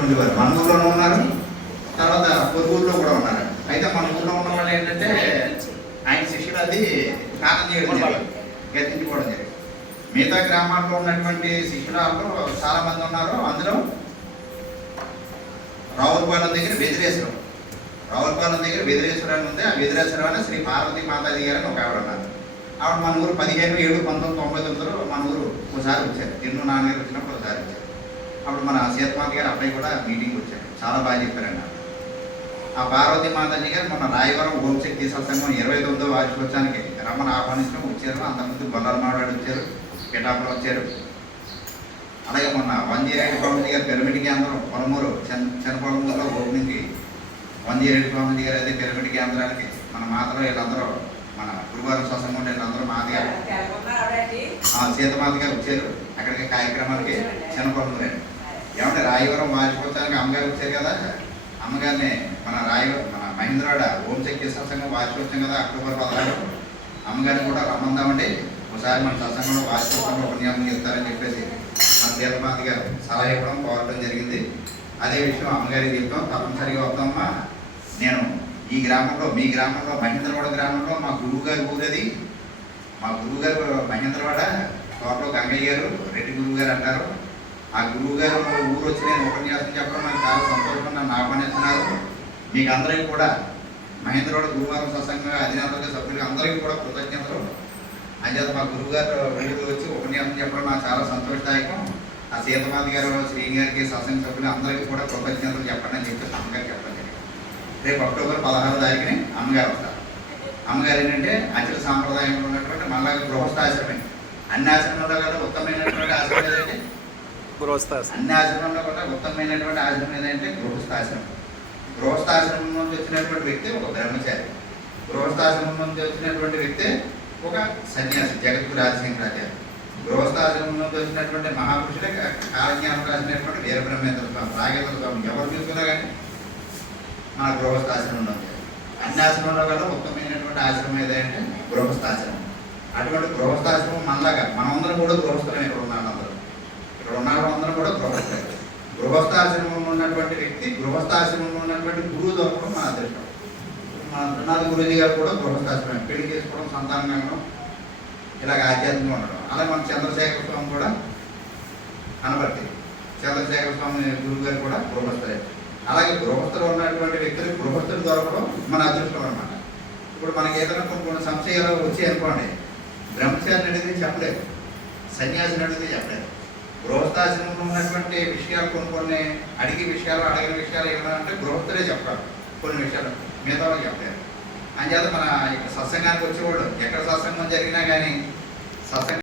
ఉండేవారు మన ఊర్లోనే ఉన్నారు. తర్వాత పొరుగురులో కూడా ఉన్నారు. అయితే మన ఊర్లో ఉన్న వాళ్ళు ఏంటంటే ఆయన శిష్యుడు అది కారణం చేయడం జరిగింది. జరిగింది. మిగతా గ్రామాల్లో ఉన్నటువంటి శిష్యురాల్లో చాలా మంది ఉన్నారు. అందులో రావులపాలెం దగ్గర బెదిరేశ్వరం. రావులపాలెం దగ్గర బెదిరేశ్వరం అని ఉంది. ఆ బెదిరేశ్వరం అనే శ్రీ పార్వతీ మాతాజీ గారు ఒక ఆవిడ ఉన్నారు. ఆవిడ మన ఊరు పదిహేను ఏడు పంతొమ్మిది తొంభై తొమ్మిదిలో మన ఊరు ఒకసారి వచ్చారు. ఎన్నో నాన్నగారు వచ్చినప్పుడు ఒకసారి వచ్చారు. అప్పుడు మన సీతమాత గారు అబ్బాయి కూడా మీటింగ్ వచ్చారు. చాలా బాగా చెప్పారండి ఆ పార్వతి మాతాజీ గారు మన రాయవరం హోంశక్తి సత్సంగం ఇరవై తొమ్మిదో వార్షికోత్సవానికి రమ్మని ఆహ్వానించడం వచ్చారు. అంతకుముందు బొల్లల మావాడు వచ్చారు. పిఠాపురం వచ్చారు. అలాగే మొన్న వన్ జీరో ఎయిట్ స్వామిజీ గారు పిరమిడ్ కేంద్రం పొలమూరు చెన్ చెన్నపొలమూరులో ఓపెనింగ్కి వన్ జీరో ఎయిట్ స్వామిజీ గారు అయితే పిరమిడ్ కేంద్రానికి మన మాతలో వీళ్ళందరూ మన గురువారం సత్సంగం వీళ్ళందరూ మాత సీతమాత గారు వచ్చారు. అక్కడికి కార్యక్రమాలకి చిన్నపొలమూరు ఏమంటే రాయవరం వార్షికోత్సవానికి అమ్మగారు వచ్చారు కదా. అమ్మగారిని మన రాయవరం మన మహేంద్రవాడ ఓం శక్తి సత్సంగం వార్షికోత్సవం కదా అక్టోబర్ పదహారు. అమ్మగారిని కూడా రమ్మందామండి. ఒకసారి మన సత్సంగంలో వార్షికోత్సవంలో పుణ్యాన్ని చెప్తారని చెప్పేసి మన సీతమాత గారు సలహా ఇవ్వడం కోరడం జరిగింది. అదే విషయం అమ్మగారికి చెప్తాం. తప్పనిసరిగా వస్తామమ్మా. నేను ఈ గ్రామంలో మీ గ్రామంలో మహేంద్రవాడ గ్రామంలో మా గురువు గారి ఊరది మా గురువు గారు మహేంద్రవాడ తోటలో గంగయ్య గారు రెడ్డి గురువు గారు అంటారు. ఆ గురువు గారు ఊరు వచ్చి నేను ఉపన్యాసం చెప్పడం నాకు చాలా సంతోషం నన్ను ఆహ్వానిస్తున్నారు మీకు అందరికీ కూడా మహేంద్రవాడ గురువారం సత్సంగ అధినేతలుగా సభ్యులు అందరికీ కూడా కృతజ్ఞతలు. అంచేత మా గురువు గారు వెలుగు వచ్చి ఉపన్యాసం చెప్పడం నాకు చాలా సంతోషదాయకం. ఆ సీతమాత గారు శ్రీ గారికి సత్సంగ సభ్యులు అందరికీ కూడా కృతజ్ఞతలు చెప్పండి అని చెప్పి అమ్మగారు చెప్పడం జరిగింది. రేపు అక్టోబర్ పదహారు తారీఖుని అమ్మగారు వస్తారు. అమ్మగారు ఏంటంటే అచల సాంప్రదాయంలో ఉన్నటువంటి మళ్ళా గృహస్థాశ్రమే. అన్ని ఆశ్రమంలో కూడా ఉత్తమమైనటువంటి ఆశ్రమం ఏదంటే? గృహస్థాస్ అన్ని ఆశ్రమంలో కూడా ఉత్తమమైనటువంటి ఆశ్రమం ఏదంటే గృహస్థాశ్రమం. గృహస్థాశ్రమం నుంచి వచ్చినటువంటి వ్యక్తి ఒక బ్రహ్మచారి. గృహస్థాశ్రమం నుంచి వచ్చినటువంటి వ్యక్తి ఒక సన్యాసి జగద్గురు రాజశేఖరాచార్య గృహస్థాశ్రమం నుంచి వచ్చినటువంటి మహాపురుషులే కాలజ్ఞానం రాసినటువంటి వీరబ్రహ్మేంద్ర స్వామి రాగేంద్ర స్వామి ఎవరు చూసుకున్నా కానీ మన గృహస్థాశ్రమంలో అన్ని ఆశ్రమంలో కూడా ఉత్తమమైనటువంటి ఆశ్రమం ఏదంటే గృహస్థాశ్రమం. అటువంటి గృహస్థాశ్రమం మనలాగా మనందరం కూడా గృహస్థులం ఇక్కడ ఉన్నాను అందరం. ఇక్కడ ఉన్న వాళ్ళందరం కూడా గృహస్థులే. గృహస్థాశ్రమంలో ఉన్నటువంటి వ్యక్తి గృహస్థాశ్రమంలో ఉన్నటువంటి గురువు దొరకడం మన అదృష్టం. మన త్రినాథ గురుజీ గారు కూడా గృహస్థాశ్రమం పెళ్ళి చేసుకోవడం సంతానం కలగడం ఇలాగ ఆధ్యాత్మికంగా ఉండడం. అలాగే మన చంద్రశేఖర స్వామి కూడా కనబట్టి చంద్రశేఖర స్వామి గురువు గారు కూడా గృహస్థలే. అలాగే గృహస్థులు ఉన్నటువంటి వ్యక్తులు గృహస్థులు దొరకడం మన అదృష్టం అనమాట ఇప్పుడు మనకి ఏదైనా కొన్ని కొన్ని సంశయాలు వచ్చి అనుకోండి. బ్రహ్మచారిని అడిగితే చెప్పలేదు. సన్యాసిని అడిగితే చెప్పలేదు. గృహస్థాశ్రమంలో ఉన్నటువంటి విషయాలు కొన్ని కొన్ని అడిగి విషయాలు అడిగిన విషయాలు ఏమైనా అంటే గృహస్థులే చెప్తారు కొన్ని విషయాలు మిగతా వాళ్ళు చెప్పలేరు అంచేత మన ఇక్కడ సత్సంగానికి వచ్చేవాళ్ళు ఎక్కడ సత్సంగం జరిగినా కానీ సత్సంగం